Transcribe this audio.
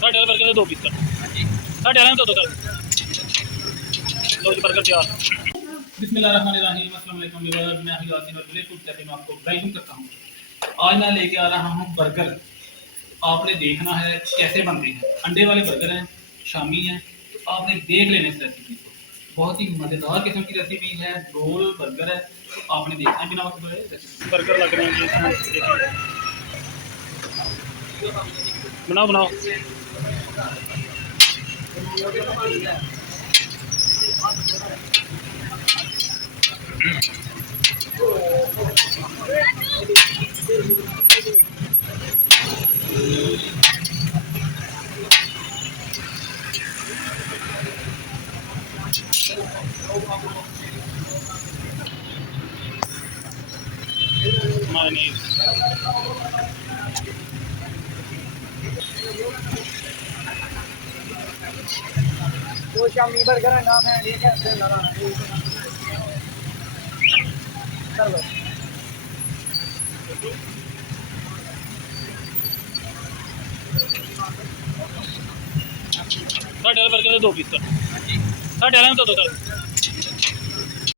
साढ़े वाले बर्गर के 2 पीस कर, साढ़े वाले में 2 कर लो जी बर्गर तैयार। बिस्मिल्लाहिर्रहमानिर्रहीम, अस्सलाम वालेकुम व्यूअर्स, मैं हूं यासीन और बिल्कुल कैसे मैं आपको वेलकम करता हूं। आज मैं लेके आ रहा हूं बर्गर। आपने देखना है कैसे बनते हैं। अंडे वाले बर्गर हैं, शामी हैं, तो आपने देख लेना इस रेसिपी को। बहुत ही मज़ेदार किस्म की रेसिपी है, रोल बर्गर है, तो आपने देखना है बिना वक्त बढ़ाए बर्गर लग रहे हैं जी। बनाओ बनाओ। वो शामी बर्गर है नाम है ठीक है कर लो। साढ़े वाले बर्गर के 2 पीस कर, साढ़े वाले में 2 कर